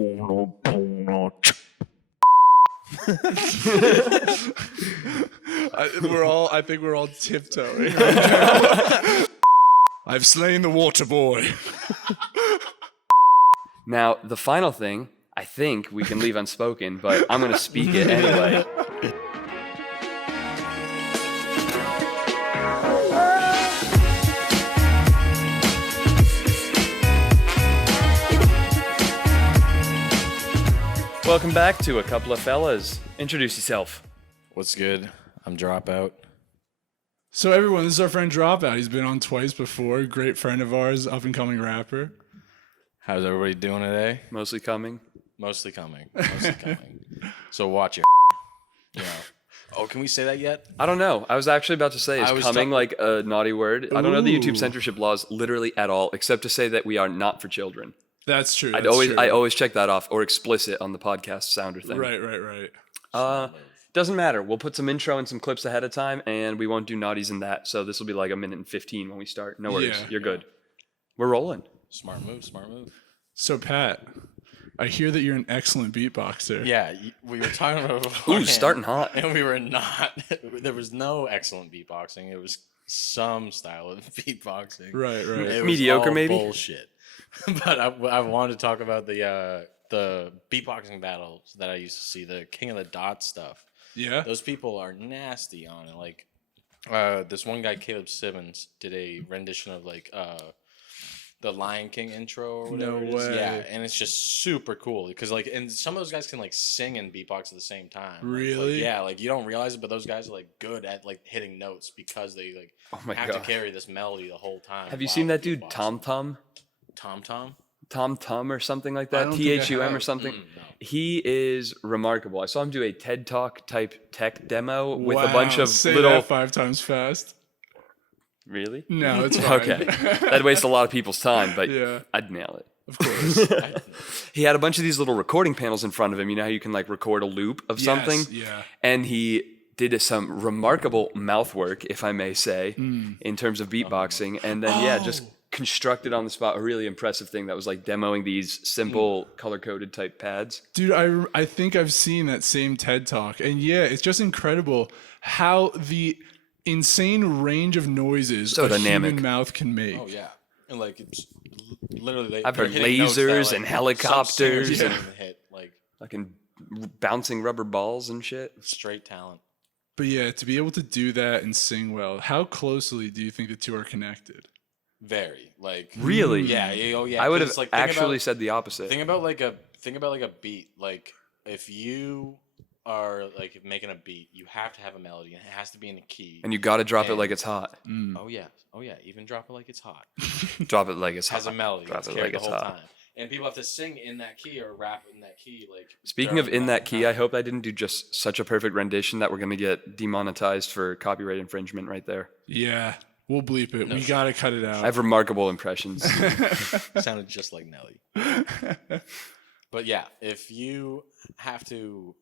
I think we're all tiptoeing. I've slain the water boy. Now, the final thing, I think we can leave unspoken, but I'm going to speak it anyway. Welcome back to A Couple of Fellas. Introduce yourself. What's good? I'm Dropout. So everyone, this is our friend Dropout. He's been on twice before. Great friend of ours, up-and-coming rapper. How's everybody doing today? Mostly coming. Mostly coming. So watch it. You know. Oh, can we say that yet? I don't know. I was actually about to say, is coming like a naughty word? I don't know the YouTube censorship laws literally at all, except to say that we are not for children. That's true. I always check that off, or explicit on the podcast sounder thing. Right. Doesn't matter. We'll put some intro and some clips ahead of time, and we won't do naughties in that. So this will be like 1:15 when we start. No worries. Yeah. You're good. We're rolling. Smart move. So Pat, I hear that you're an excellent beatboxer. Yeah, we were talking about it beforehand, starting hot. And we were not. There was no excellent beatboxing. It was some style of beatboxing. Right. It was Mediocre, all maybe? Bullshit. But I wanted to talk about the beatboxing battles that I used to see, the King of the Dot stuff. Yeah. Those people are nasty on it. Like, this one guy, Caleb Simmons, did a rendition of like the Lion King intro or whatever. No way. Yeah, and it's just super cool because like, and some of those guys can like sing and beatbox at the same time. Really? Like, yeah, like you don't realize it, but those guys are like good at like hitting notes because they like have to carry this melody the whole time. Have you seen that dude, Tom Tom or something like that? THUM or something? No. He is remarkable. I saw him do a TED Talk type tech demo with Wow, a bunch of say little. that 5 times fast. Really? No, it's fine. Okay. That'd waste a lot of people's time, but Yeah. I'd nail it. Of course. He had a bunch of these little recording panels in front of him. You know how you can like record a loop of something? Yeah. And he did some remarkable mouth work, if I may say, in terms of beatboxing. And then, just constructed on the spot a really impressive thing that was like demoing these simple color-coded type pads. Dude, I think I've seen that same TED Talk. And yeah, it's just incredible how the insane range of noises a dynamic. human mouth can make. Oh yeah, and like it's literally. I've heard lasers and helicopters and hit like fucking bouncing rubber balls and shit. Straight talent. But yeah, to be able to do that and sing well, how closely do you think the two are connected? Very like Really? Yeah. Oh yeah. I would have like, actually said the opposite. Think about like a beat. Like if you are like making a beat, you have to have a melody and it has to be in a key. And you got to drop it like it's hot. Oh yeah. Even drop it like it's hot. Drop it like it's hot. Has a melody. Drop it carried like the it's whole hot. time. And people have to sing in that key or rap in that key. Like Speaking of in that key, I hope I didn't do just such a perfect rendition that we're going to get demonetized for copyright infringement right there. Yeah, we'll bleep it. We got to cut it I out. have remarkable impressions. sounded just like Nelly. But yeah, if you have to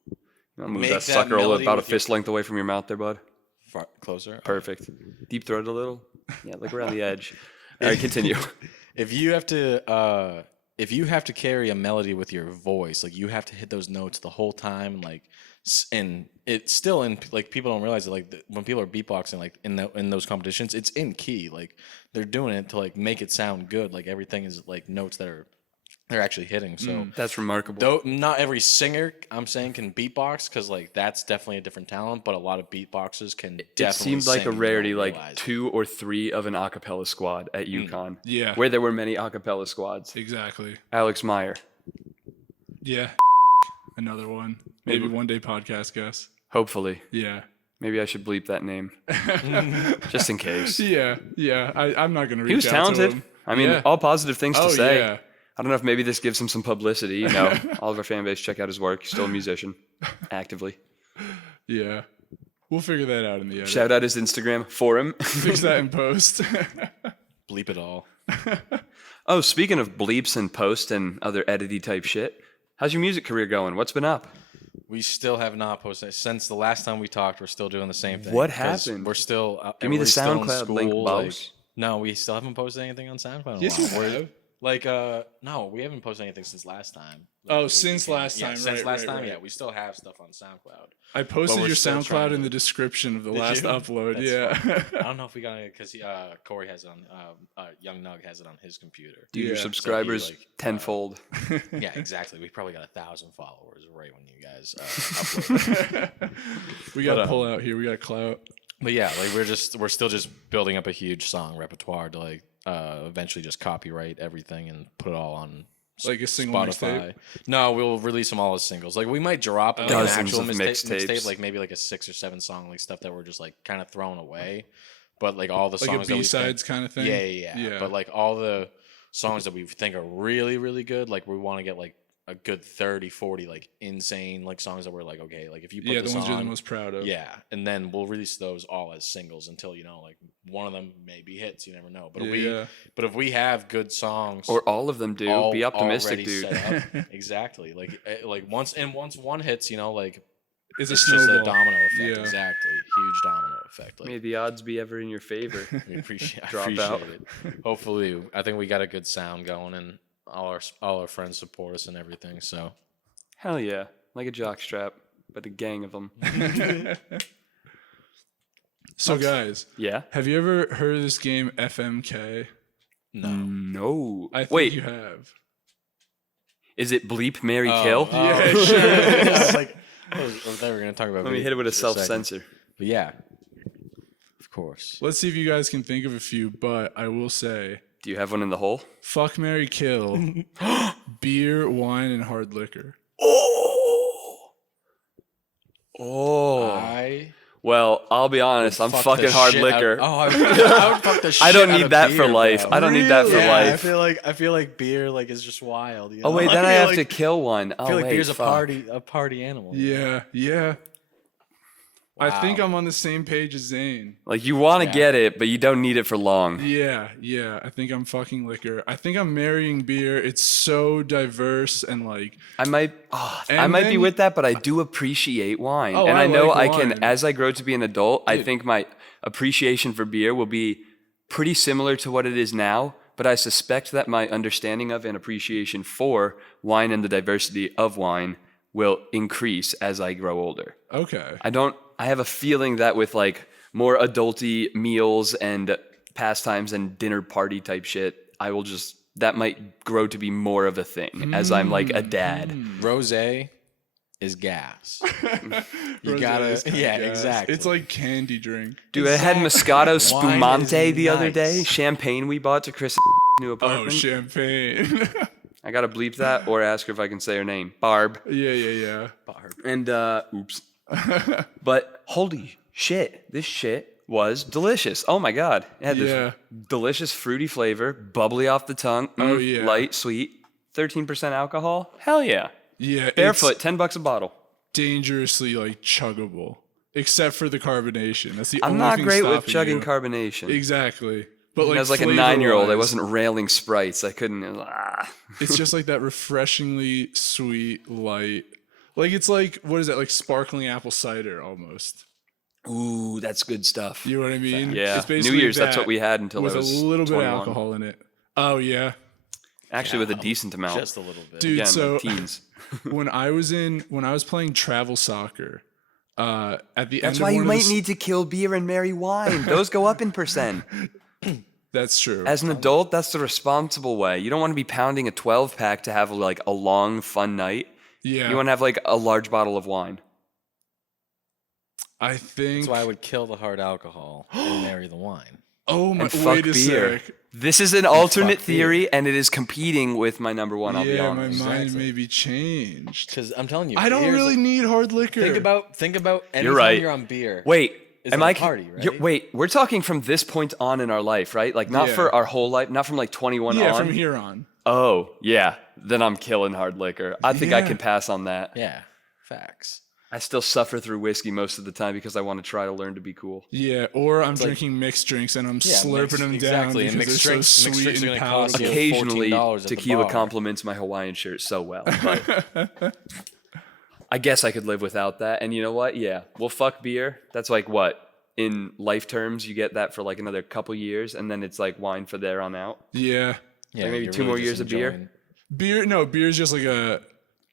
I'll move make that sucker melody about a with your- fist length away from your mouth there, bud. closer. Perfect. Deep throat a little. Yeah, like around the edge. All right, continue. If you have to carry a melody with your voice, like you have to hit those notes the whole time, like, and it's still in like people don't realize it. Like when people are beatboxing, like in those competitions, it's in key. Like they're doing it to like make it sound good. Like everything is like notes that they're actually hitting. So That's remarkable. though not every singer I'm saying can beatbox because like that's definitely a different talent, but a lot of beatboxers can definitely. It seemed like sing a and rarity, don't like realize it. 2 or 3 of an a cappella squad at UConn. Yeah. Where there were many a cappella squads. Exactly. Alex Meyer. Yeah. Another one. Maybe one day podcast guest. Hopefully. Yeah. Maybe I should bleep that name. Just in case. Yeah. I'm not going to reach out He was talented. to him. I mean, Yeah. all positive things to say. Yeah. I don't know if maybe this gives him some publicity. You know, all of our fan base check out his work. He's still a musician, actively. Yeah. We'll figure that out in the edit. Shout out his Instagram for him. Fix that in post. Bleep it all. Oh, speaking of bleeps and post and other edity type shit, how's your music career going? What's been up? We still have not posted since the last time we talked. We're still doing the same thing. What 'cause happened? We're still. Give me the everybody's still in SoundCloud link, school, boss. No, we still haven't posted anything on SoundCloud. Yes, we have. Like, no, we haven't posted anything since last time. Oh, Like, since last time, since right, last right, time, right. yeah, we still have stuff on SoundCloud. I posted we're your still SoundCloud trying in to- the description of the Did last you? upload. That's Yeah. I don't know if we got it because Corey has it on. Young Nug has it on his computer. Dude, your Yeah. subscribers tenfold. Yeah, exactly. We probably got 1,000 followers right when you guys upload. We got to But, pull out here. We got to clout. But yeah, like we're still just building up a huge song repertoire to like eventually just copyright everything and put it all on Like a single Spotify. mixtape. No, we'll release them all as singles. Like we might drop like, Dozens an actual of mixtape, mixtapes. like maybe like a 6 or 7 song, like stuff that we're just like kind of throwing away. But like all the Like a songs that we B-sides think, kind of thing. yeah. But like all the songs that we think are really, really good, like we want to get like a good 30, 40 like insane like songs that we're like, okay, like if you put Yeah, this the ones on, you're the most proud of. yeah, and then we'll release those all as singles until like one of them maybe hits. You never know. But if we have good songs, Or all of them do. Be optimistic, already dude. set up, exactly. Like once one hits, like It's a it's just snowball. a domino effect. Yeah. Exactly, huge domino effect. Like May the odds be ever in your favor. we appreciate Dropout. it. Hopefully, I think we got a good sound going, and all our friends support us and everything. So Hell yeah. Like a jockstrap, but a gang of them. So, guys, Yeah? have you ever heard of this game FMK? no. No. I think Wait, you have. is it bleep, Mary, kill? Yeah, sure. sure. I was like, I thought we were gonna talk about. Let me hit it with a self-censor. But yeah, of course. Let's see if you guys can think of a few, but I will say Do you have one in the hole? fuck, marry, kill, beer, wine, and hard liquor. Oh. Well, I'll be honest. I'm Fuck fucking the hard shit liquor. I would fuck the shit I don't out need of that for beer, life. bro. I don't need that for Yeah, life. I feel like beer like is just wild. You know? Oh wait, then I have to kill one. Oh I feel like wait, beer's fuck. a party animal. Yeah, yeah. I think Wow. I'm on the same page as Zane. Like you want to Yeah. get it, but you don't need it for long. Yeah, yeah. I think I'm fucking liquor. I think I'm marrying beer. It's so diverse and like I might And be then- with that, but I do appreciate wine. Oh, and I I know like I can, wine. as I grow to be an adult, I think my appreciation for beer will be pretty similar to what it is now, but I suspect that my understanding of and appreciation for wine and the diversity of wine will increase as I grow older. okay. I have a feeling that with like more adulty meals and pastimes and dinner party type shit, that might grow to be more of a thing as I'm like a dad. Rosé is gas. You Rosé gotta, is kinda yeah, gas. exactly. It's like candy drink. Dude, I had Moscato Wine Spumante is the other nice. day. Champagne we bought to Chris' new Oh, apartment. champagne. I gotta bleep that or ask her if I can say her name. Barb. yeah, yeah, And oops. But holy shit, this shit was delicious. Oh my god. It had Yeah. this delicious fruity flavor, bubbly off the tongue. Oh, yeah. Light, sweet. 13% alcohol. Hell yeah. yeah. Barefoot, It's $10 a bottle. dangerously like chuggable, except for the carbonation. That's the I'm only not thing great with stopping chugging you. carbonation. Exactly. But like As like a 9-year-old, I flavor-wise, wasn't railing Sprites. I couldn't. It's just like that refreshingly sweet, light. Like it's like what is that? Like sparkling apple cider almost. Ooh, that's good stuff. You know what I mean? Yeah. It's basically New Year's, that's that what we had until I with was a little bit 21. of alcohol in it. Oh yeah, Actually, with a decent amount. just a little bit. dude. Again, so like teens. when I was playing travel soccer, at the That's end why of you one might of the, need to kill beer and marry wine. Those go up in percent. That's true. As an adult, that's the responsible way. You don't want to be pounding a 12-pack to have like a long, fun night. Yeah, You want to have like a large bottle of wine. I think. That's why I would kill the hard alcohol and marry the wine. Oh my! And fuck Wait a beer. sec. This is an alternate fuck beer. theory, and it is competing with my number one. I'll be Yeah, my honest. mind Exactly. may be changed. Because I'm telling you, I don't beer's really need hard liquor. think about anytime You're right. you're on beer. Wait, It's am like I a party, right? Wait, we're talking from this point on in our life, right? Like not Yeah. for our whole life, not from like 21 Yeah, on. from here on. Oh, yeah. Then I'm killing hard liquor. I think I Yeah. can pass on that. Yeah, facts. I still suffer through whiskey most of the time because I want to try to learn to be cool. Yeah, or I'm drinking mixed drinks and I'm slurping mixed- them exactly, down and because mixed they're drinks- so mixed sweet drinks are and gonna cost palatable. you Occasionally, $14 at the tequila bar. complements my Hawaiian shirt so well. But I guess I could live without that. And you know what? Yeah, we'll fuck beer. That's like what? In life terms, you get that for like another couple years, and then it's like wine for there on out. Yeah, Yeah, Like maybe you're 2 more really years just of beer. enjoying- Beer? No, beer's just like a.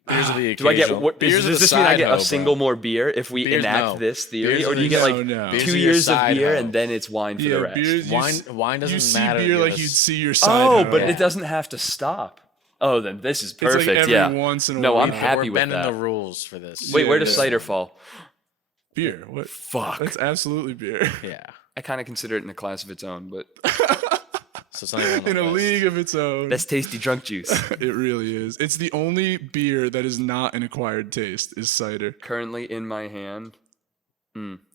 Beers are the Do I get occasional- what? beers are Does the this mean I side get hoe, a single bro. more beer if we Beers, enact no. this theory, Beers or are do you the- get like no. Beers 2 are your years of side beer hoe. and then it's wine for Yeah, the rest? beers. Wine doesn't you see matter. beer like Yes. you'd see your side. Oh, hoe. but it doesn't have to stop. Oh, then this is It's like perfect. every yeah. once in a No, while. I'm happy We're with bending that. the rules for this. Wait, where Yeah, does yeah. cider fall? Beer. What? Fuck. That's absolutely beer. Yeah. I kind of consider it in a class of its own, but So it's not even on the In a list. league of its own. that's tasty drunk juice. It really is. It's the only beer that is not an acquired taste is cider. Currently in my hand.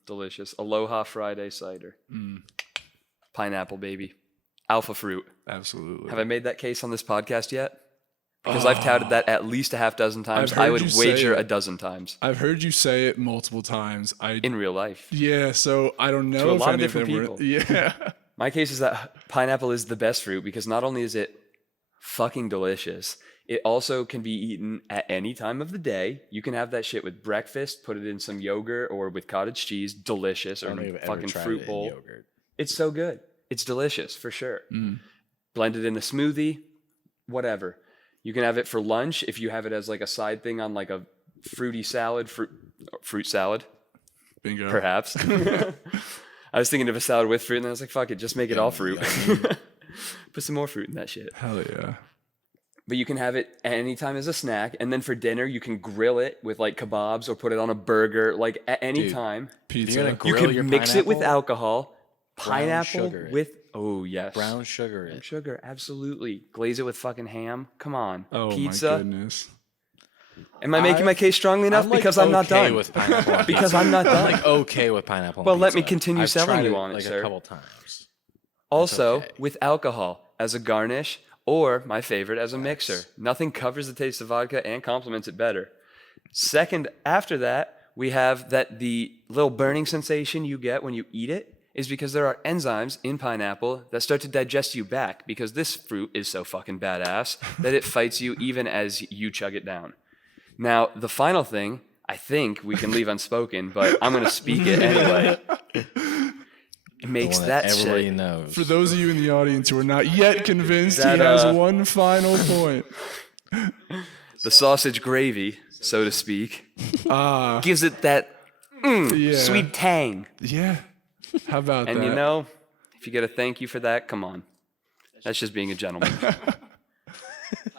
Delicious. Aloha Friday cider. Pineapple, baby. Alpha fruit. Absolutely. Have I made that case on this podcast yet? Because I've touted that at least a half dozen times. I've heard I would you say wager it. a dozen times I've heard you say it multiple times. in real life. Yeah, so I don't know To a if lot of any different them were- people. Yeah. My case is that pineapple is the best fruit because not only is it fucking delicious, it also can be eaten at any time of the day. You can have that shit with breakfast, put it in some yogurt or with cottage cheese, delicious, I or don't in think a I've ever fucking tried fruit it in bowl. yogurt. It's so good. It's delicious for sure. Blend it in a smoothie, whatever. You can have it for lunch if you have it as like a side thing on like a fruity salad, fruit salad, Bingo. perhaps. I was thinking of a salad with fruit, and then I was like, fuck it, just make it all fruit. Put some more fruit in that shit. Hell yeah. But you can have it anytime as a snack, and then for dinner, you can grill it with like kebabs or put it on a burger, like at any Dude, time. Pizza. You're gonna You grill your can mix it with pineapple? alcohol, pineapple sugar it. with, oh yes. Brown sugar. Brown It. sugar, absolutely. Glaze it with fucking ham. Come on. Oh Pizza. my goodness. Am I making my case strongly enough? I'm, like, Because I'm not okay done. with pineapple on Because pizza. I'm not done. I'm like okay with pineapple. On Well, let me pizza. continue I've selling tried you it, on it, like sir. a couple times. Also, okay. with alcohol as a garnish, or my favorite, as a mixer. Nothing covers the taste of vodka and complements it better. Second, after that, we have that the little burning sensation you get when you eat it is because there are enzymes in pineapple that start to digest you back because this fruit is so fucking badass that it fights you even as you chug it down. Now, the final thing, I think we can leave unspoken, but I'm going to speak it anyway. It makes The one that everybody shit. knows. For those of you in the audience who are not yet convinced, That, he has one final point. The sausage gravy, so to speak, gives it that Yeah. sweet tang. Yeah. How about And that? you know, if you get a thank you for that, come on. That's just being a gentleman.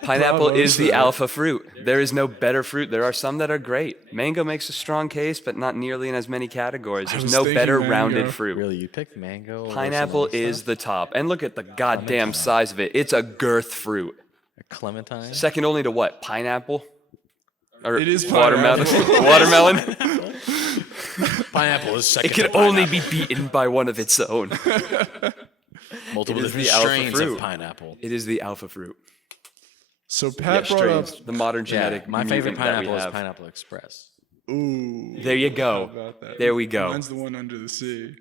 Pineapple Bravo, is the sir. alpha fruit. There is no better fruit. There are some that are great. Mango makes a strong case, but not nearly in as many categories. There's was no thinking better mango. rounded fruit. Really, you picked mango. over some Pineapple other is stuff? the top. And look at the goddamn size of it. It's a girth fruit. A clementine. Second only to what? Pineapple? Or It is watermelon. pineapple. Watermelon. Pineapple is second. It can to only pineapple. be beaten by one of its own. multiple it is different the alpha strains fruit. of pineapple. It is the alpha fruit. So Yeah, Pat brought up. strains. The modern genetic. my favorite mutant that we pineapple is have. Pineapple Express. Ooh. There you How go. about that? There we go. Mine's the one under the sea.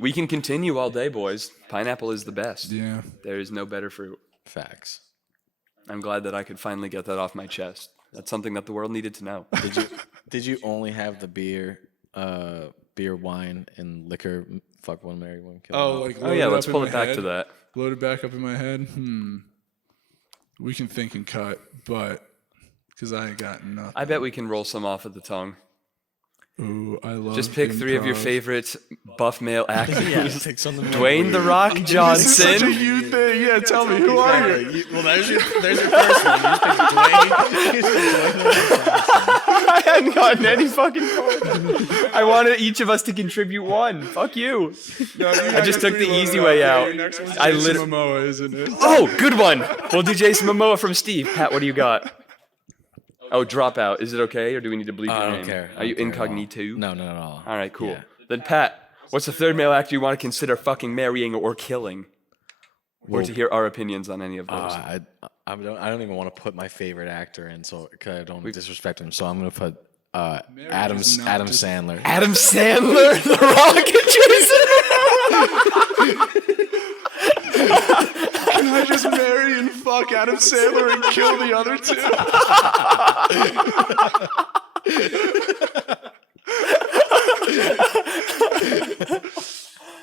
We can continue all day, boys. Pineapple is the best. Yeah. There is no better fruit. Facts. I'm glad that I could finally get that off my chest. That's something that the world needed to know. Did you only have the beer, wine, and liquor? Fuck one, marry one, kill Oh, one? like. Oh load yeah, up let's in pull my it back head? to that. Load it back up in my head. We can think and cut, but because I ain't got nothing. I bet we can roll some off of the tongue. Ooh, I love. Just pick 3 of your improv. favorite buff male actors. Yeah, pick something more Dwayne weird. The Rock This is such a Johnson. you thing. Yeah, tell me who are you? Well, there's your first one. You picked Dwayne. You picked Dwayne. I hadn't gotten any fucking points. I wanted each of us to contribute one. Fuck you. I just took the easy way out. I I lit- Momoa, isn't it? Oh, good one. We'll do Jason Momoa from Steve. Pat, what do you got? Oh, Dropout. Is it okay, or do we need to bleep your I name? don't care. Are you I don't care at all. incognito? No, not at all. All right, cool. Yeah. Then Pat, what's the third male actor you want to consider fucking marrying or killing? Or to hear our opinions on any of those. I don't even want to put my favorite actor in, so because I don't disrespect him. So I'm gonna put Adam is not Adam just- Sandler. Adam Sandler, The Rock, and Jason. Can I just marry and fuck Adam Sandler and kill the other two?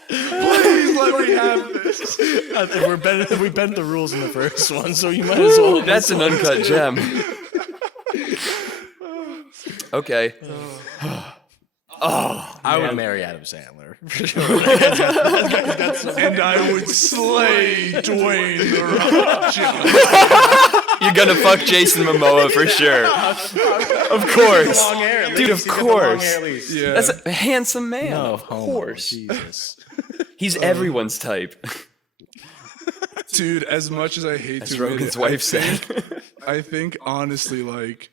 Please let me have this. We bent the rules in the first one, so you might as well. That's an uncut gem. Okay. I would marry Adam Sandler. For sure. And I would slay Dwayne The Rock Johnson. You're gonna fuck Jason Momoa for sure. Of course. Long hair, at Dude, least. of He got the long course. hair at least. Yeah. That's a handsome man. No, of homo, course. Jesus. He's everyone's type. Dude, as much as I hate As to admit Rogan's it, wife said. I think honestly, like,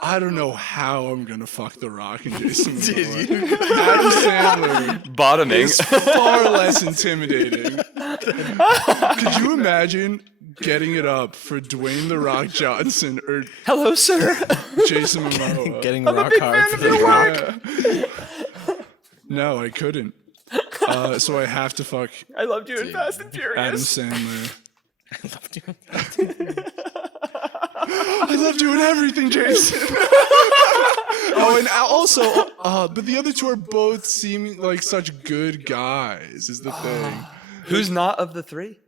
I don't know how I'm gonna fuck The Rock and Jason Momoa. Adam Sandler Bottoming. is far less intimidating. Could you imagine getting it up for Dwayne The Rock Johnson or Hello, sir. Jason Momoa? Getting rock hard for The Rock. Yeah. No, I couldn't. So I have to fuck I loved you in Fast and Adam Furious. Sandler. I love doing everything, Jason. Oh, and also, but the other two are both seeming like such good guys. Is the thing. Who's not of the three?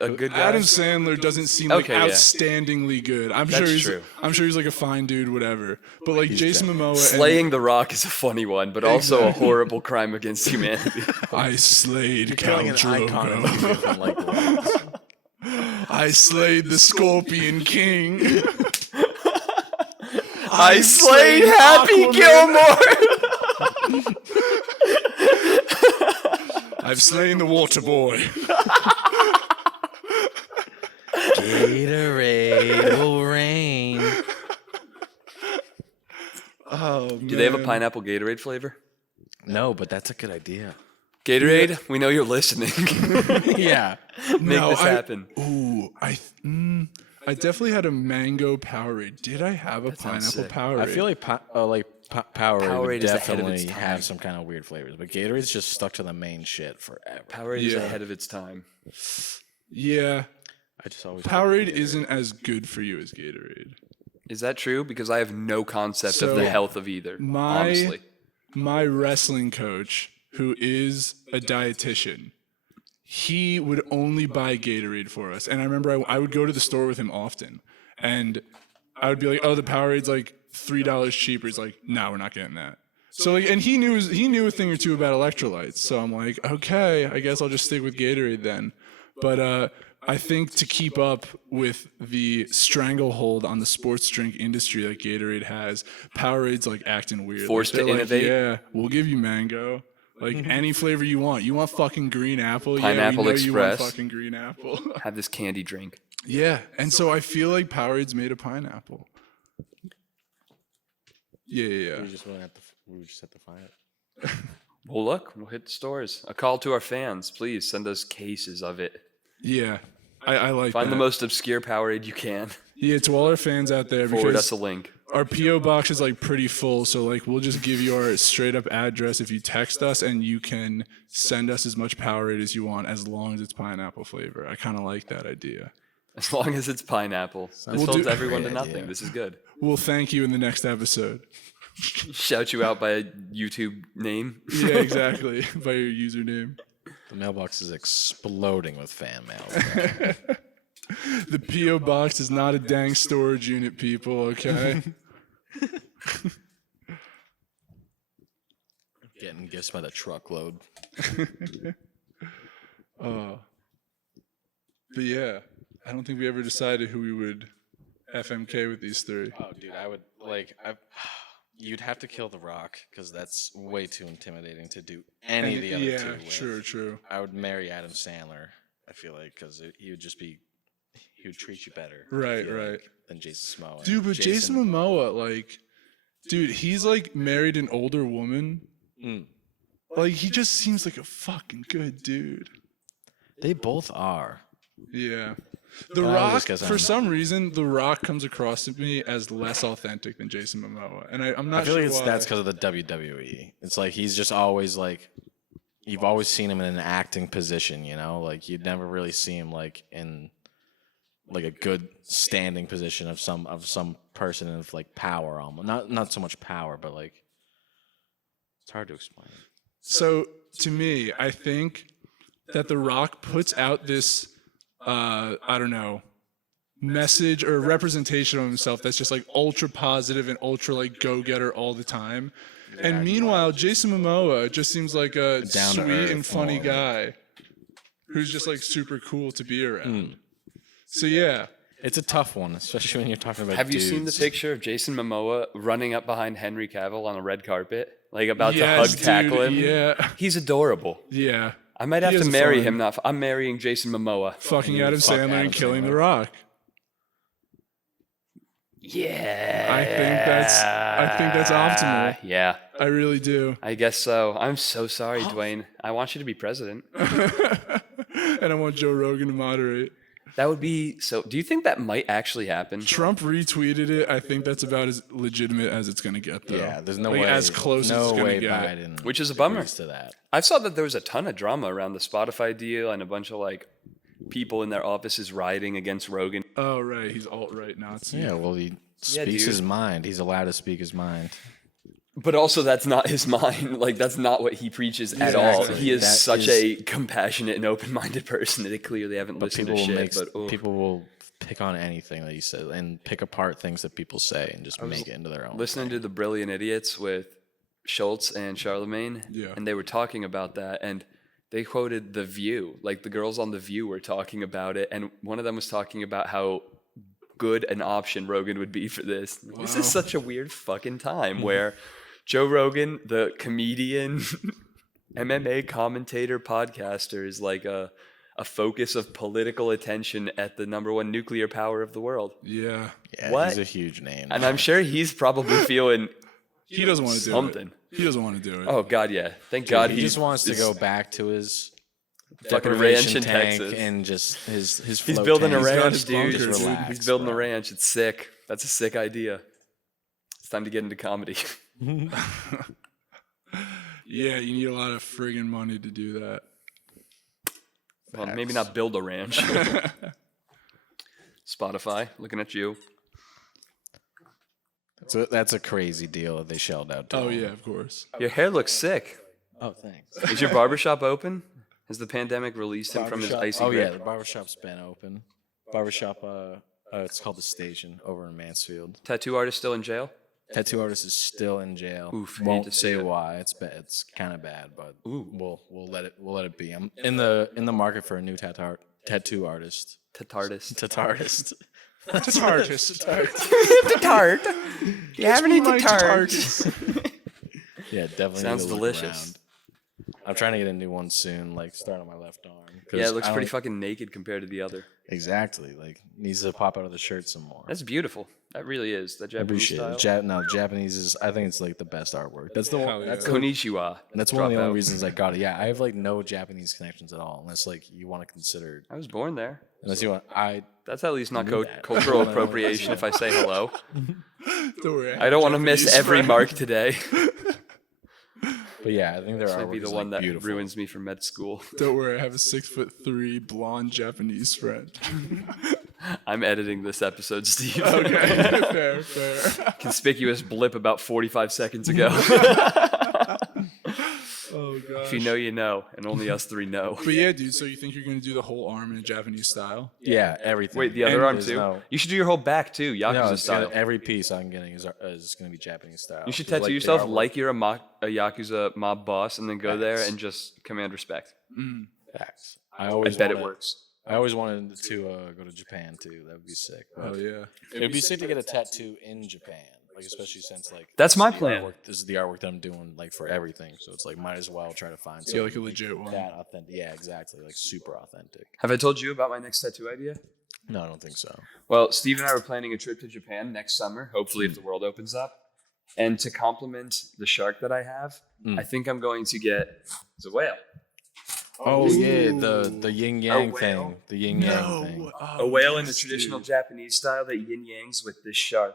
A good guy. Adam Sandler doesn't seem like Okay, yeah. outstandingly good. I'm That's sure true. I'm sure he's like a fine dude, whatever. But like Jason Momoa, Slaying the Rock is a funny one, but also a horrible crime against humanity. I slayed Khal Killing an icon in the Drogo. movie from like the Rocks. I slayed the Scorpion King. I slayed Happy Aquaman. Gilmore. I've slain the Water Boy. Gatorade will rain. Oh, man. Do they have a pineapple Gatorade flavor? No, but that's a good idea. Gatorade, we know you're listening. Yeah. Make this happen. I definitely had a mango Powerade. Did I have a sounds pineapple sick. Powerade? I feel like Powerade Powerade would is ahead of its definitely time. have some kind of weird flavors, but Gatorade's just stuck to the main shit forever. Powerade is Yeah. ahead of its time. Yeah, I just always Powerade isn't as good for you as Gatorade. Is that true? Because I have no concept of So, the health of either. Honestly. My wrestling coach, who is a dietitian, he would only buy Gatorade for us. And I remember I would go to the store with him often, and I would be like, "Oh, the Powerade's like $3 cheaper." He's like, "No, we're not getting that." So like, and he knew a thing or two about electrolytes. So I'm like, okay, I guess I'll just stick with Gatorade then. But I think to keep up with the stranglehold on the sports drink industry that Gatorade has, Powerade's like acting weird. Forced Like, to they're innovate? Like, yeah, we'll give you mango. Like any flavor you want. You want fucking green apple? Pineapple yeah, we know you want Express. fucking green apple. Have this candy drink. Yeah, and so I feel like Powerade's made of pineapple. Yeah. We just have to find it. Well, look, we'll hit the stores. A call to our fans. Please send us cases of it. Yeah, I like Find that. the most obscure Powerade you can. Yeah, to all our fans out there, Forward us because a link. our PO box is like pretty full, so like we'll just give you our straight up address if you text us, and you can send us as much Powerade as you want, as long as it's pineapple flavor. I kind of like that idea. As long as it's pineapple. This We'll holds do- everyone to Great nothing. idea. This is good. We'll thank you in the next episode. Shout you out by a YouTube name. Yeah, exactly. By your username. The mailbox is exploding with fan mail. The PO box is not a dang storage unit, people. Okay. Getting gifts by the truckload. But yeah, I don't think we ever decided who we would FMK with these three. Oh, dude, I would like. You'd have to kill The Rock because that's way too intimidating to do any of the other two. With. True. I would marry Adam Sandler. I feel like because he would just be, he would treat you better. I Right, feel right. like, than Jason Momoa. Dude, but Jason Momoa, like, dude, he's like married an older woman. Mm. Like, he just seems like a fucking good dude. They both are. Yeah. The Well, Rock, just 'cause for I'm- some reason, The Rock comes across to me as less authentic than Jason Momoa. And I'm not I feel sure like why. that's because of the WWE. It's like he's just always like, you've always seen him in an acting position, you know? Like you'd never really see him like in like a good standing position of some person of like power almost. Not so much power, but like it's hard to explain. So, to me, I think that The Rock puts out this, I don't know, message or representation of himself that's just like ultra positive and ultra like go-getter all the time. And meanwhile, Jason Momoa just seems like a sweet and funny guy who's just like super cool to be around. So yeah. It's a tough one, especially when you're talking about Have you seen the dudes. picture of Jason Momoa running up behind Henry Cavill on a red carpet? Like about to hug tackle him? Yeah. He's adorable. Yeah. I might have He to is marry fun. him now. I'm marrying Jason Momoa. Fucking Adam fuck Sandler Adam and killing Sandler. The Rock. Yeah. I think that's optimal. Yeah. I really do. I guess so. I'm so sorry, Dwayne. I want you to be president. And I want Joe Rogan to moderate. That would be so. Do you think that might actually happen? Trump retweeted it. I think that's about as legitimate as it's going to get, though. Yeah, there's no Like, way. as close no as it's going way to get. Biden Which is a bummer. agrees to that. I saw that there was a ton of drama around the Spotify deal and a bunch of like people in their offices rioting against Rogan. Oh, right. He's alt-right Nazi. Yeah, well, he speaks dude. his mind. He's allowed to speak his mind. But also, that's not his mind. Like, that's not what he preaches at all. Exactly. He is That such is- a compassionate and open-minded person that they clearly haven't But listened people to will shit. make But people will pick on anything that he says and pick apart things that people say and just make it into their own. listening to The Brilliant Idiots with Schultz and Charlemagne, Yeah. and they were talking about that, and they quoted The View. Like, the girls on The View were talking about it, and one of them was talking about how good an option Rogan would be for this. This is such a weird fucking time where Joe Rogan, the comedian, MMA commentator, podcaster, is like a focus of political attention at the #1 nuclear power of the world. Yeah. Yeah, What? he's a huge name. And I'm sure he's probably feeling He doesn't want to do something. it. He doesn't want to do it. Oh, God, yeah. Thank God he just wants to go back to his fucking deprivation ranch in tank Texas. and just his He's float building a tank. got ranch, his dude. bunker, Just dude. relax, He's building a bro. ranch. It's sick. That's a sick idea. It's time to get into comedy. Yeah, you need a lot of friggin' money to do that. Well, maybe not build a ranch. Spotify, looking at you. So that's a crazy deal that they shelled out to Oh, him. yeah, of course. Your hair looks sick. Oh, thanks. Is your barbershop open? Has the pandemic released him from his icy Oh yeah, grip? the barbershop's been open. Barbershop, it's called the Station over in Mansfield. Tattoo artist still in jail? Tattoo artist is still in jail. Oof, hate Won't to see say it. why. It's kind of bad, but we'll let it be. I'm in the market for a new tattoo artist. Tatartist. Tatartist. Artist. Tart. Do you have any tart? Yeah, definitely. Sounds need to look delicious. around. I'm trying to get a new one soon, like start on my left arm. 'cause Yeah, it looks I pretty don't- fucking naked compared to the other. Exactly. Like needs to pop out of the shirt some more. That's beautiful. That really is. That I Japanese appreciate style. it. No, Japanese is. I think it's like the best artwork. That's the Hell one. yeah. That's Konnichiwa. That's one of the only Dropout. reasons I got it. Yeah, I have like no Japanese connections at all, unless like you want to consider. I was born there. Unless you want, That's at least not knew that. cultural I don't know what appropriation that's if I say hello. Don't worry. I don't want to miss Japanese every friend. mark today. But yeah, I think their This might artwork be the is one like, that beautiful. ruins me from med school. Don't worry. I have a 6'3" blonde Japanese friend. I'm editing this episode, Steve. Okay. Fair. Conspicuous blip about 45 seconds ago. Oh, gosh. If you know, you know, and only us three know. But yeah, dude, so you think you're going to do the whole arm in a Japanese style? Yeah, everything. Wait, the other And arm there's too? No, You should do your whole back too, Yakuza no, it's style. every piece I'm getting is going to be Japanese style. You should Just tattoo their yourself artwork. like you're a Yakuza mob boss and then go there Facts. and just command respect. Facts. I bet it works. I always wanted to go to Japan too. That would be sick. Oh, yeah. It would be sick to get a tattoo in Japan, like especially since like That's my the plan. artwork- this is the artwork that I'm doing like for everything, so it's like might as well try to find Yeah, like a something legit one. that authentic. Yeah, exactly, like super authentic. Have I told you about my next tattoo idea? No, I don't think so. Well, Steve and I were planning a trip to Japan next summer, hopefully if the world opens up. And to complement the shark that I have, I think I'm going to get it's a whale. Oh yeah, the yin yang whale? thing, the yin yang thing. A whale in the traditional Japanese style that yin yangs with this shark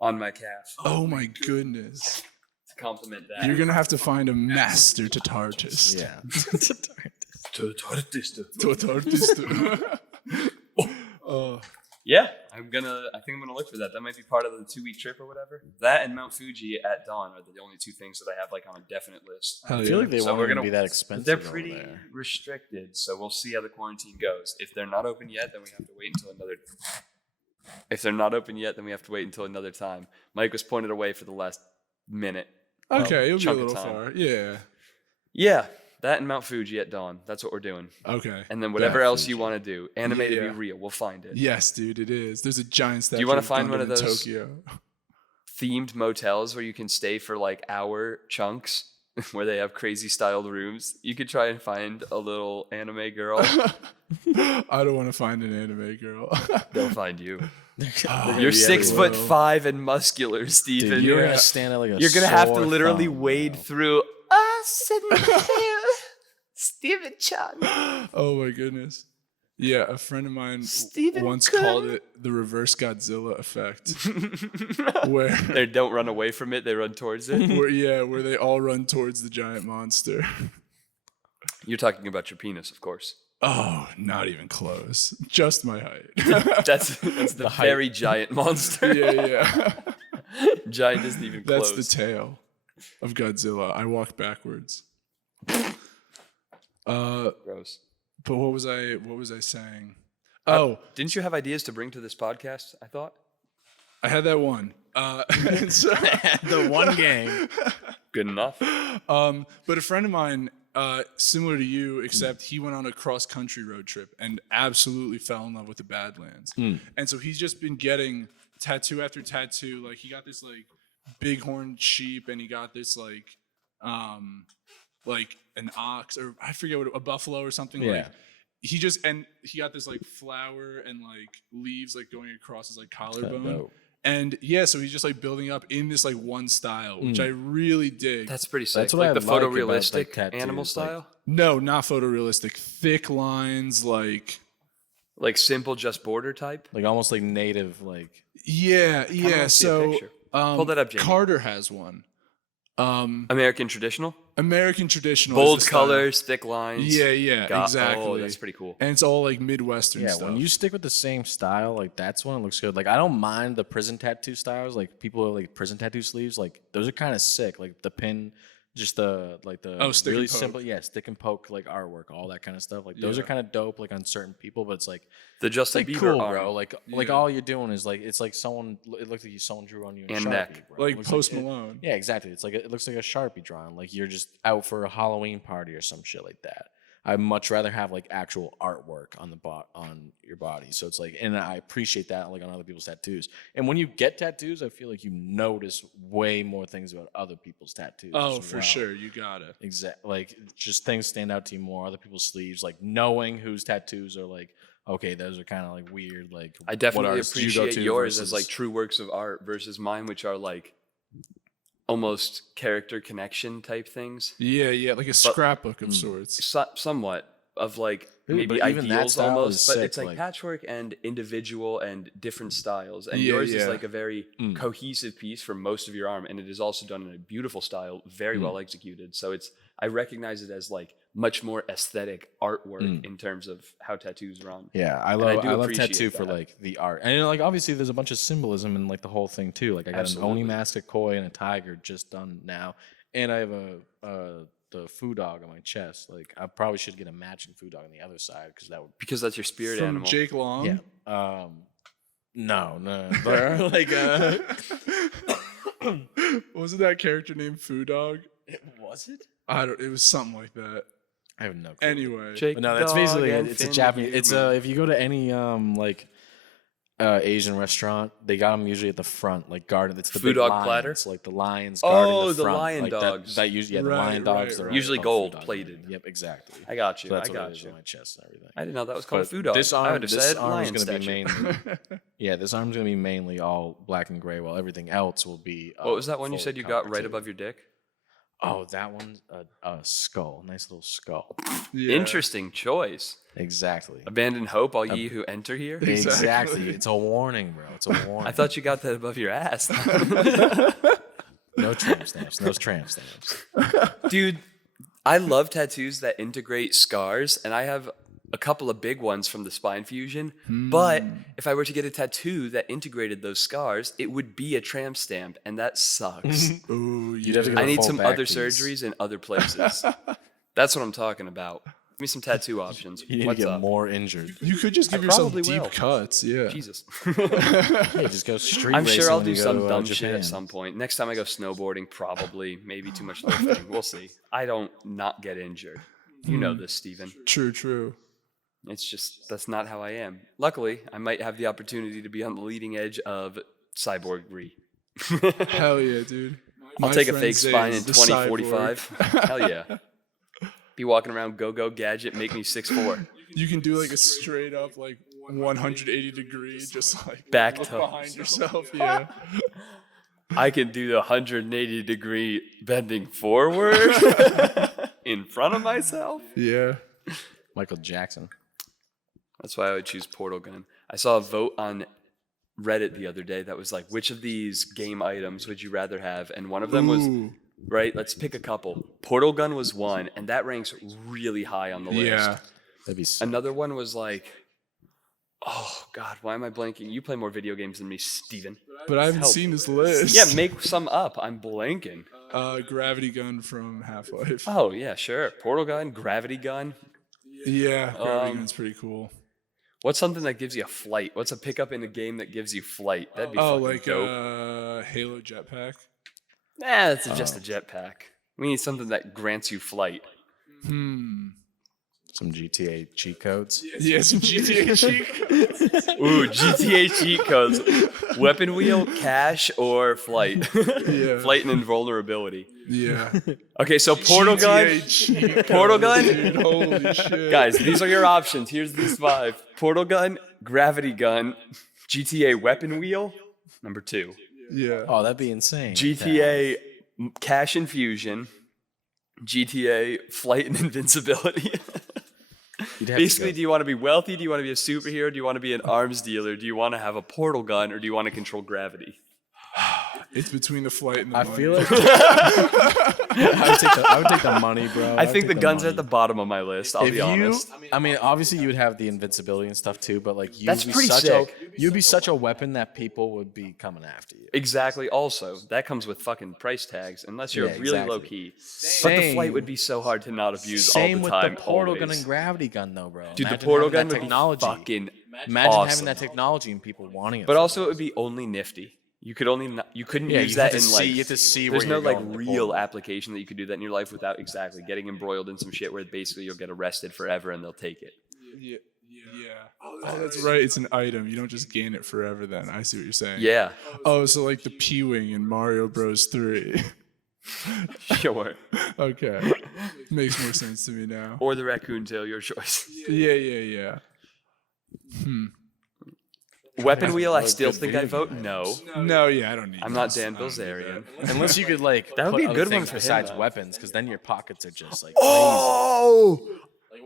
on my calf Oh, my goodness. to complement that. You're going to have to find a master tatartist. Yeah. Tatartist. Oh, Yeah, I think I'm gonna look for that. That might be part of the 2-week trip or whatever. That and Mount Fuji at dawn are the only 2 things that I have like on a definite list. Hell I feel like they So won't even be that expensive. They're over pretty there. restricted, so we'll see how the quarantine goes. If they're not open yet, then we have to wait until another. If they're not open yet, then we have to wait until another time. Mike was pointed away for the last minute. Okay, it'll be a chunk of little time. far. Yeah. Yeah, that and Mount Fuji at dawn. That's what we're doing. Okay. And then whatever Yeah, else Fuji. you want to do, animated Yeah. be real. We'll find it. Yes, dude, it is. There's a giant statue. you wanna of find one Gundam of in those- Tokyo? Themed motels where you can stay for like hour chunks, where they have crazy styled rooms. You could try and find a little anime girl. I don't want to find an anime girl. They'll find you. They're You're be 6'5" and muscular, Steven. Dude, you're Yeah. gonna stand at like a You're gonna have to sore literally thumb, wade bro. through Steven Chan. Oh my goodness. Yeah, a friend of mine Stephen once Kun. called it the reverse Godzilla effect, where They don't run away from it; they run towards it. where they all run towards the giant monster. You're talking about your penis, of course. Oh, not even close. Just my height. That's the very giant monster. yeah. Giant isn't even That's close. the tail of Godzilla. I walk backwards. Gross. But what was I saying? Oh, Didn't you have ideas to bring to this podcast? I thought. I had that one. And so- The one game. Good enough. but a friend of mine, similar to you, except he went on a cross-country road trip and absolutely fell in love with the Badlands. And so he's just been getting tattoo after tattoo. Like he got this like bighorn sheep, and he got this like an ox, or I forget what, a buffalo or something. Yeah. Like he got this like flower and like leaves like going across his like collarbone. dope. And yeah, so he's just like building up in this like one style, which I really dig. That's pretty sick. That's what like I the like about, photorealistic like, tattoos, animal like- style. No, not photorealistic. Thick lines, like Like simple, just border type. Like almost like native, like yeah. wanna see a So picture. Pull that up, Jamie. Carter has one. American traditional. American traditional, is Bold the style. colors, thick lines. Yeah, exactly. Oh, that's pretty cool. And it's all like Midwestern yeah. stuff. When you stick with the same style, like that's when it looks good. Like I don't mind the prison tattoo styles. Like people who like prison tattoo sleeves, like those are kind of sick. Like the pin, just the stick really and poke. simple, stick and poke like artwork, all that kind of stuff. Like those Yeah. are kind of dope, like on certain people. But it's like The Justin like Bieber cool, arm. bro. Like Yeah. all you're doing is like it's like someone. It looks like someone drew on you in And Sharpie, neck. bro. It like looks Post it- Malone. Yeah, exactly. It's like it looks like a Sharpie drawing. Like you're just out for a Halloween party or some shit like that. I'd much rather have like actual artwork on the on your body. So it's like, and I appreciate that like on other people's tattoos. And when you get tattoos, I feel like you notice way more things about other people's tattoos. Oh, as for well. sure, you got it. Exactly. Like just things stand out to you more. Other people's sleeves, like knowing whose tattoos are like, okay, those are kind of like weird. Like I what definitely artists do you go appreciate to yours versus- as like true works of art versus mine, which are like almost character connection type things. Yeah, like a scrapbook of sorts. Somewhat of like Dude, maybe but even that ideals style almost, is but sick, it's like like- patchwork and individual and different styles. And Yeah, yours is yeah. like a very cohesive piece for most of your arm, and it is also done in a beautiful style, very well executed. So I recognize it as like much more aesthetic artwork in terms of how tattoos run. Yeah, I I love do I love appreciate tattoo for that. like the art, and like obviously there's a bunch of symbolism in like the whole thing too. Like I got Absolutely. an Oni mask, a koi, and a tiger just done now, and I have the foo dog on my chest. Like I probably should get a matching foo dog on the other side because that would Because that's your spirit From animal. Jake Long. yeah. No, but like Wasn't that character named Foo Dog? was it? It was something like that. I have no clue. Anyway. Jake But no, that's Dog basically and it's a Finn Japanese. It's Human. if you go to any like Asian restaurant, they got them usually at the front, like garden. It's the Food big dog lions, platter? like the lions. Oh, guarding the front, lion like dogs. That usually, the Right, lion dogs. right, they're right. Usually called gold food dogs. plated. Yep, exactly. I got you. So that's I what it got is you. on my chest and everything. I didn't know that was called a But food dog. this I arm, would have this said arm is lion going to be statue. mainly. Yeah, this arm's going to be mainly all black and gray, while everything else will be. What was that one you fully said you got right colored, too. above your dick? Oh, that one's a skull, nice little skull. Yeah. Interesting choice. Exactly. Abandon hope, all ye who enter here. Exactly. It's a warning, bro. It's a warning. I thought you got that above your ass. No tramp stamps. No tramp stamps. Dude, I love tattoos that integrate scars, and I have a couple of big ones from the spine fusion. But if I were to get a tattoo that integrated those scars, it would be a tramp stamp, and that sucks. Ooh, You'd have to yeah. get I a need full some back other piece. surgeries in other places. That's what I'm talking about. Give me some tattoo options. You need What's to get up? more injured. You could just give yourself probably deep will. cuts. Yeah. Jesus. Yeah, just go street I'm racing sure I'll when do you go some to, dumb shit Japan. at some point. Next time I go snowboarding, probably. Maybe too much lifting. We'll see. I don't not get injured. You know this, Steven. True. It's just, that's not how I am. Luckily, I might have the opportunity to be on the leading edge of Cyborgry. Hell yeah, dude. I'll My take a friend fake spine Zay's in the 2045. cyborg. Hell yeah. Be walking around go-go gadget, make me 6'4". You can do like a straight up like 180 degree, just like Back look toe. behind yourself. Yeah. I can do the 180 degree bending forward in front of myself. Yeah. Michael Jackson. That's why I would choose Portal Gun. I saw a vote on Reddit the other day that was like, which of these game items would you rather have? And one of them was, Ooh. right, let's pick a couple. Portal Gun was one, and that ranks really high on the list. Yeah. That'd be sick. Another one was like, oh God, why am I blanking? You play more video games than me, Steven. But I haven't Help. seen this list. Yeah, make some up. I'm blanking. Gravity gun from Half-Life. Oh, yeah, sure. Portal Gun, Gravity Gun. Yeah, gravity gun's pretty cool. What's something that gives you a flight? What's a pickup in a game that gives you flight? That'd be Oh, fucking like dope. Halo jetpack. Nah, that's just a jetpack. We need something that grants you flight. Some GTA cheat codes. Yeah, some GTA cheat. Ooh, GTA cheat codes. Weapon wheel, cash, or flight. Yeah. Flight and invulnerability. Yeah. Okay, so Portal Gun. GTA cheat Portal codes, Gun? dude. Holy shit. Guys, these are your options. Here's these 5. Portal Gun, Gravity Gun, GTA Weapon Wheel, number 2. Yeah. Oh, that'd be insane. GTA Cash Infusion, GTA Flight and Invincibility. You'd have Basically, to do you want to be wealthy? Do you want to be a superhero? Do you want to be an arms dealer? Do you want to have a portal gun? Or do you want to control gravity? It's between the flight and the I money. feel like I would take the money, bro. I think the guns are at the bottom of my list, I'll If be you, honest. I mean, obviously you would have the invincibility and stuff too, but like That's pretty sick. You'd be such a weapon that people would be coming after you. Exactly. Also, that comes with fucking price tags, unless you're Yeah, really exactly. low key. But the flight would be so hard to not abuse Same all the with time. the portal gun always. and gravity gun, though, bro. Dude, Imagine the portal having gun that would technology. be fucking Imagine awesome. having that technology and people wanting it. But also, it would be only nifty. You could only you couldn't Yeah, use you that have in to like. see- you have to see There's where no you're like going with the real portal. application that you could do that in your life without exactly getting embroiled in some shit where basically you'll get arrested forever and they'll take it. Yeah. Oh, that's right. It's an item. You don't just gain it forever then. I see what you're saying. Yeah, Oh, so like the P-Wing in Mario Bros. 3. sure. Okay. Makes more sense to me now. Or the raccoon tail, your choice. Yeah. Weapon wheel, I still think I vote no. No, yeah, I don't need I'm that. not Dan Bilzerian. Unless you could like That would put be a other good one things for him, besides though. weapons, because then your pockets are just like Oh! crazy.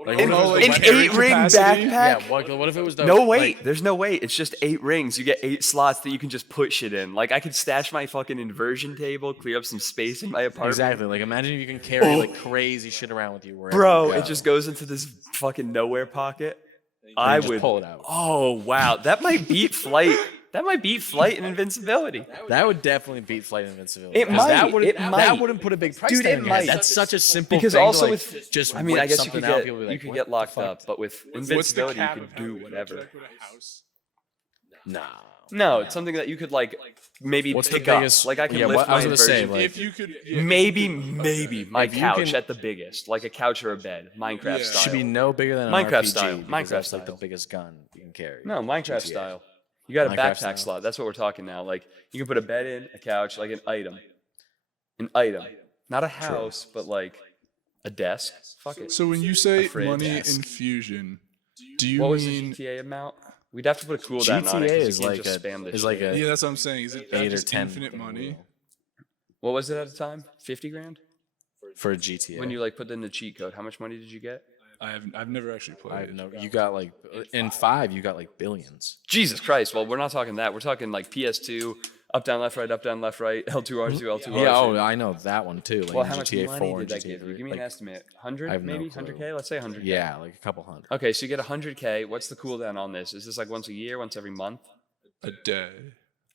Like, An, what if it was an the weapon- 8-ring capacity? backpack? Yeah, what if it was the No weight. like, There's no weight. It's just 8 rings. You get 8 slots that you can just put shit in. Like I could stash my fucking inversion table, clear up some space in my apartment. exactly. Like imagine if you can carry like crazy shit around with you wherever Bro, you go. it just goes into this fucking nowhere pocket. You I just would pull it out. Oh wow, that might beat flight. That might beat flight and invincibility. That would definitely beat flight and invincibility. It 'Cause might, That wouldn't, it that might. wouldn't put a big price Dude, tag it on your head. might. That's such a simple Because thing. also to, like, with just I mean, I whip guess you something could out, get people would be you like, could "What get the locked fuck?" up, but with What's the invincibility you cap could of how do big would whatever. you put a house? Nah. No, it's something that you could like maybe What's the pick up. biggest? Like I can yeah, lift what, I my was gonna say, inversion. like, If you could, Maybe my If you couch can- at the biggest, like a couch or a bed, Minecraft Yeah. style. should be no bigger than an Minecraft RPG, style, because Minecraft that's like the style. biggest gun you can carry. No, Minecraft GTA. style. You got a Minecraft backpack style. slot. That's what we're talking now. Like you can put a bed in, a couch, like an item. An item. Not a house, but like a desk. Fuck it. So when you say fridge. money Desk. infusion, do you What was mean? the GTA amount? We'd have to put a cooldown on it GTA because is you can't like just a spam this is like shit. a Yeah, that's what I'm saying. Is it 8 or just 10 infinite thing money? wheel What was it at the time? 50 grand? for a GTA. When you like put in the cheat code, how much money did you get? I've never actually played. I have no. You got like in 5, you got like billions. Jesus Christ. Well, we're not talking that. We're talking like PS2, Up, down, left, right, L2, R2, L2, R2. Yeah, oh, I know that one too. Like Well, in how much GTA money 4 did that GTA give 3. you? Give me an estimate. 100 I have no maybe? clue. 100K? Let's say 100K. Yeah, like a couple hundred. Okay, so you get 100K. What's the cooldown on this? Is this like once a year, once every month? A day.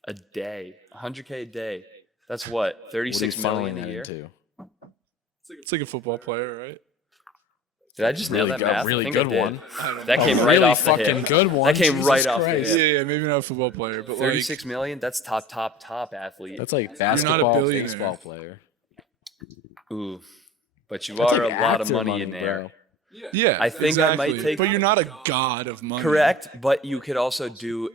A day. 100K a day. That's what? What are you 36 million funneling a that year? into? It's like a football player, right? Did I just nail Really that good, math? I really think I good did. one. That came right really off the fucking hip. good one. That came Jesus right off the Christ. hip. Yeah, maybe not a football player, but 36 million? That's top athlete. That's like not a basketball, billionaire. baseball player. Ooh. But you That's are like a lot of actor money in there. bro. yeah, I think I might exactly. take- But you're not a god of money. Correct, but you could also do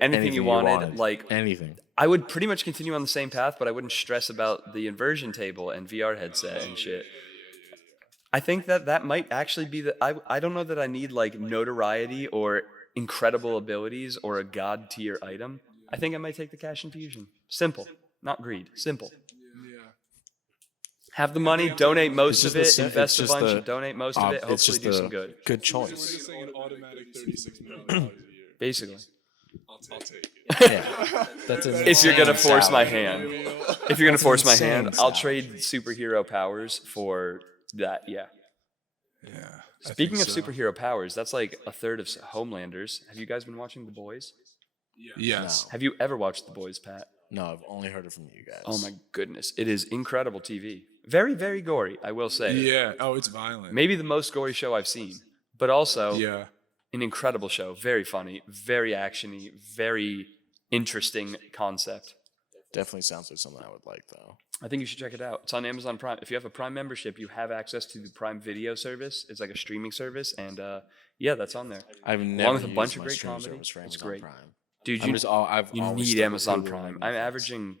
anything you wanted. wanted. Like, Anything. I would pretty much continue on the same path, but I wouldn't stress about the inversion table and VR headset and shit. I think that might actually be I don't know that I need like notoriety or incredible abilities or a god tier item. I think I might take the cash infusion. Simple, not greed. Simple. Yeah. Have the money, donate most of just it, the- invest a it's just bunch, the- and donate most of it. It's Hopefully just do some a good. good It's choice. just like an automatic $36 million a year. Basically, I'll take it. Yeah. That's an if you're gonna insane force my salary. hand, if you're gonna force my insane hand, I'll salary. trade superhero powers for that. Yeah. Yeah. I Speaking of think so. superhero powers, that's like a third of Homelanders. Have you guys been watching The Boys? Yes. Have you ever watched The Boys, Pat? No, I've only heard it from you guys. Oh my goodness, it is incredible TV. Very, very gory, I will say. Yeah. Oh, it's violent. Maybe the most gory show I've seen, but also Yeah. an incredible show. Very funny, very actiony, very interesting concept. Definitely sounds like something I would like, though. I think you should check it out. It's on Amazon Prime. If you have a Prime membership, you have access to the Prime Video service. It's like a streaming service, and yeah, that's on there. I've never with a used bunch of my great streaming comedy. service for It's Amazon great. Prime. Dude, I'm you, just I've you always need stuck with Amazon Hulu Prime. and I'm Netflix. averaging,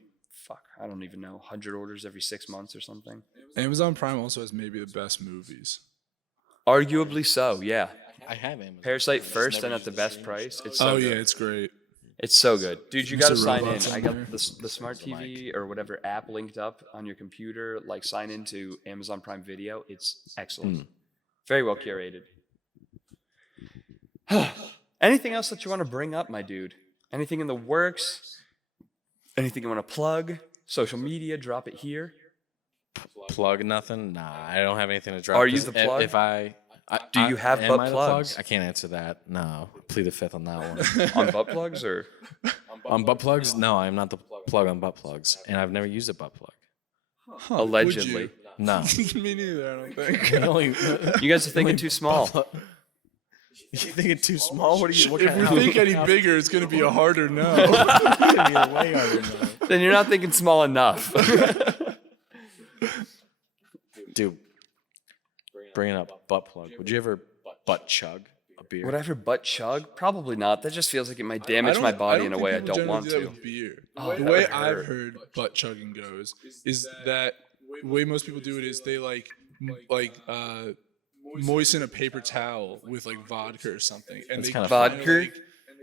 I don't even know, 100 orders every 6 months or something. Amazon Prime also has maybe the best movies. Arguably so, yeah. I have Amazon. Parasite Prime, I just first never and at used the the best streaming price. service. It's so Oh good. yeah, it's great. It's so good. Dude, you Mr. got to sign in. Robot's I on got there. the smart TV or whatever app linked up on your computer. Like, sign into Amazon Prime Video. It's excellent. Very well curated. Anything else that you want to bring up, my dude? Anything in the works? Anything you want to plug? Social media, drop it here. Plug nothing? Nah, I don't have anything to drop. Are you 'cause the plug? If I Do you have am butt I the plugs? plug? I can't answer that. No, plead the fifth on that one. On butt plugs or? On butt plugs? No, I'm not the plug on butt plugs, and I've never used a butt plug. Huh, Allegedly. No. would you? Me neither. I don't think. The only- You guys are thinking too small. You think it's too small? What do you? What If kind we of think any bigger, it's going to be a harder no. way harder than that. Then you're not thinking small enough. Dude, bringing up butt plug. Would you ever butt chug a beer? Would I ever butt chug? Probably not. That just feels like it might damage my body in a way I don't want to. Beer. Oh, The that way would I've hurt. heard butt chugging goes is that the way most people do it is they moisten a paper towel with like vodka or something, and That's they kinda Vodka? kinda, like,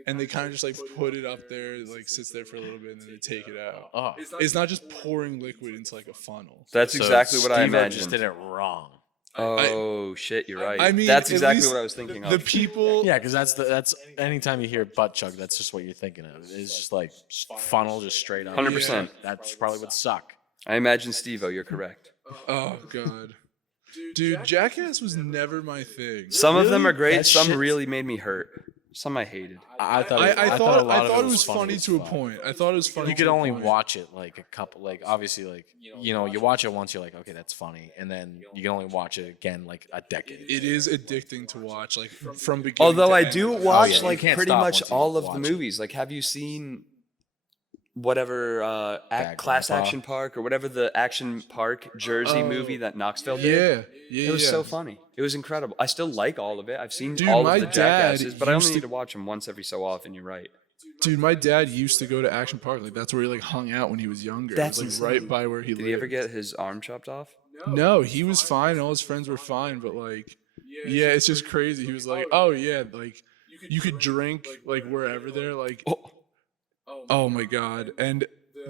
and they kind of just like put it up there, like sits there for a little bit, and then they take it out. Oh, It's not just pouring liquid into like a funnel. That's so exactly what I Steve-O imagined. just did it wrong. Oh shit, you're right. I mean, that's at exactly least what I was thinking The of. people, Yeah, because that's anytime you hear butt chug, that's just what you're thinking of. It's just like funnel just straight up. 100%. That's probably would suck. I imagine Steve-O, you're correct. oh god, dude, Jackass was never my thing. Some of them are great. That Some shit- really made me hurt. Some I hated. I thought I a thought lot of it was funny as to a fuck. point. I thought it was funny. You could to a only point. watch it like a couple, like obviously, like you watch it once, you're like, okay, that's funny, and then you can only watch it again like a decade. It is addicting to watch, like from beginning. Although to I end. do yeah, watch you like can't pretty stop much once you all of the watch it. movies. Like, have you seen whatever Class Grandpa. Action Park or whatever the Action Park Jersey movie that Knoxville did? Yeah, It was yeah. so funny. It was incredible. I still like all of it. I've seen Dude, all my of the dad Jackasses, but I only used need to- to watch them once every so often. You're right. Dude, my dad used to go to Action Park. Like that's where he like hung out when he was younger. That's it was like insane. right by where he Did lived. he ever get his arm chopped off? No, he was fine. All his friends were fine, but like, yeah, it's just crazy. He was like, oh yeah, like you could drink like wherever there. Like, oh my god. And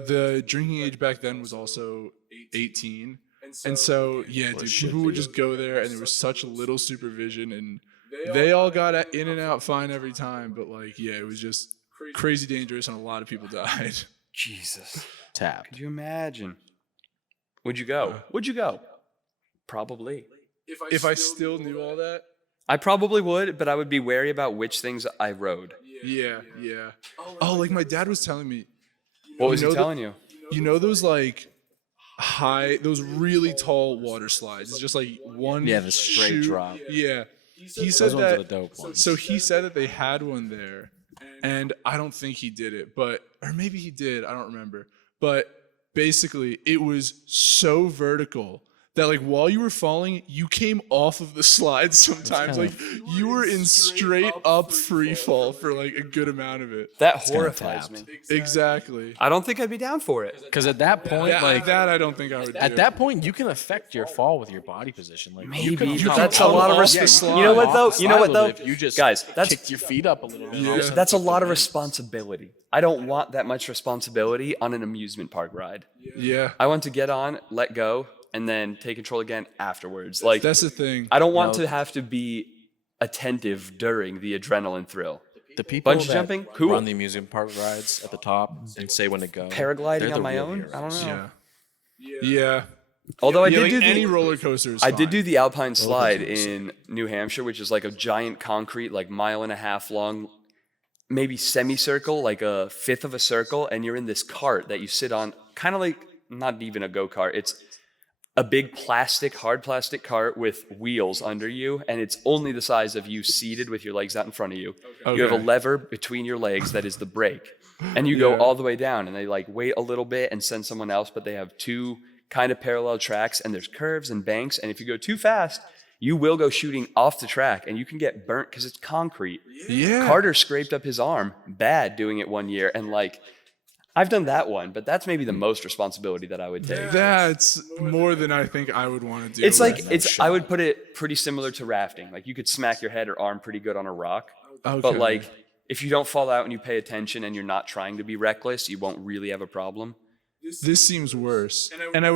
the drinking age back then was also 18. And so yeah, dude, people would just go there, and there was such little supervision, and they all got in and out fine every time. But like, yeah, it was just crazy dangerous, and a lot of people died. Jesus. Tap. Could you imagine? Would you go? Would you go? Probably. If I still knew all that. I probably would, but I would be wary about which things I rode. Yeah. Oh, like my dad was telling me. What was he know telling you? You know those like those really tall water slides. It's just like one. Yeah, the straight chute. drop. Yeah. He Those said ones are the that. dope ones. So he said that they had one there, and I don't think he did it, or maybe he did. I don't remember. But basically, it was so vertical that like while you were falling, you came off of the slide sometimes. Like you were in straight up free fall for like a good amount of it. That horrifies me. Exactly. I don't think I'd be down for it. Because at that point, That I don't think I would do. at that point, you can affect your fall with your body position. Like you can, but that's a lot of responsibility. You know what though? You know what though? If you just Guys, that's kicked your feet up a little bit. Yeah. that's a lot of responsibility. I don't want that much responsibility on an amusement park ride. Yeah. I want to get on, let go, and then take control again afterwards. Like That's the thing. I don't want to have to be attentive during the adrenaline thrill. The people Bungee that jumping? Cool. run the amusement park rides at the top and say when to go. Paragliding they're the on my real own? heroes. I don't know. Yeah. Although I Yeah, did like do any the roller coaster is I did fine. do the Alpine slide in New Hampshire, which is like a giant concrete, like 1.5 mile long, maybe semicircle, like a fifth of a circle, and you're in this cart that you sit on, kind of like not even a go-kart. It's a big hard plastic cart with wheels under you, and it's only the size of you seated with your legs out in front of you. You have a Okay. lever between your legs that is the brake, and you go all the way down, and they like wait a little bit and send someone else, but they have two kind of parallel tracks, and there's curves and banks, and if you go too fast, you will go shooting off the track, and you can get burnt because it's concrete. Yeah. Carter scraped up his arm bad doing it one year, and like, I've done that one, but that's maybe the most responsibility that I would take. That's more than I think I would want to do. It's like, I would put it pretty similar to rafting. Like, you could smack your head or arm pretty good on a rock, but Okay. like, if you don't fall out and you pay attention and you're not trying to be reckless, you won't really have a problem. This seems worse. And I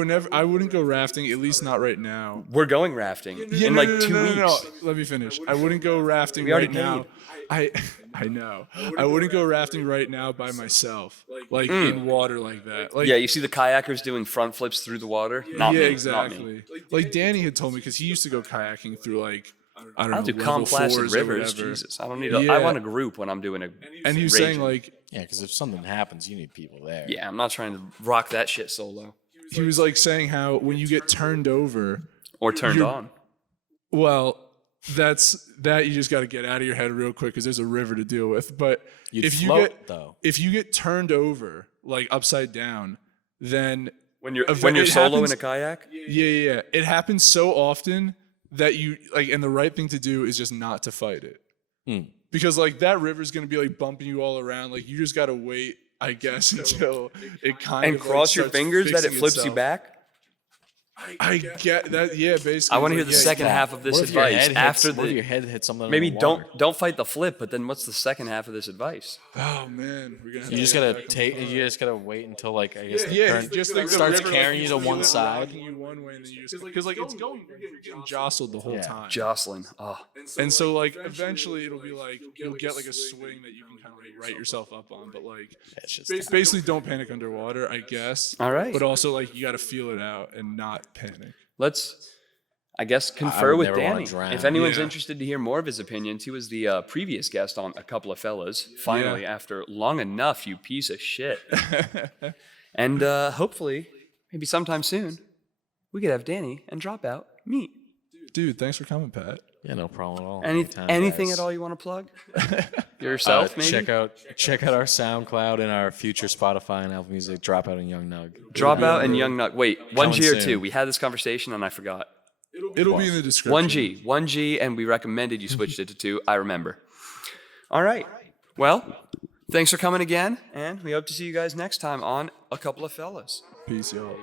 wouldn't go rafting, at least not right now. We're going rafting Yeah, in no, like no, 2 no, weeks. no, no. Let me finish. I wouldn't go rafting We already right now. I know. I wouldn't go rafting right now by myself, like in water like that. Like Yeah, you see the kayakers doing front flips through the water? Not yeah, me, exactly. Not me. Like Danny had told me because he used to go kayaking through like I don't know, I'll do level calm placid 4s or rivers. whatever. Jesus, I don't need. I Yeah. want a group when I'm doing a. And he was raging. saying like Yeah, because if something happens, you need people there. Yeah, I'm not trying to rock that shit solo he was like saying how when you get turned over, or turned You're- on. well, that you just got to get out of your head real quick because there's a river to deal with. But You'd if you float, get though. if you get turned over like upside down, then When you're it solo happens- in a kayak. yeah, it happens so often that you like, and the right thing to do is just not to fight it, because like that river's gonna be like bumping you all around. Like you just gotta wait, I guess, until it kind And of cross like, your starts fingers that it fixing flips you itself. back. I get that. Yeah, basically. I want to it's hear the like, second half of this What if your advice head hits, after what if the. your head hits something? Maybe in the water? don't fight the flip, but then what's the second half of this advice? Oh man, we're gonna. Have You to just get gotta back on take. the You just gotta wait until like I guess the Yeah, current just like the starts river, carrying you to feel one it side. rocking you one way, and then you just because like it's going, you're getting jostled the whole Yeah. time. Jocelyn. Oh, And so like eventually it'll be like you'll get like a swing that you can kind of like right yourself up on, but like It's just basically don't panic underwater, I guess. all right. But also like you got to feel it out and not panic. Let's, I guess, confer would with never wanna Danny. drown. If anyone's Yeah. interested to hear more of his opinions, he was the previous guest on A Couple of Fellas. Finally, after long enough, you piece of shit. And hopefully, maybe sometime soon, we could have Danny and Dropout meet. Dude, thanks for coming, Pat. yeah, no problem at all. Anything Anytime, guys. at all you want to plug? Yourself, maybe? Check out our SoundCloud and our future Spotify and Apple Music. Dropout and Young Nug. Dropout and Young Nut. Wait, 1G Coming or 2? soon. We had this conversation and I forgot. It'll be in the description. 1G, and we recommended you switched it to 2. I remember. All right. Well, thanks for coming again, and we hope to see you guys next time on A Couple of Fellas. Peace, y'all.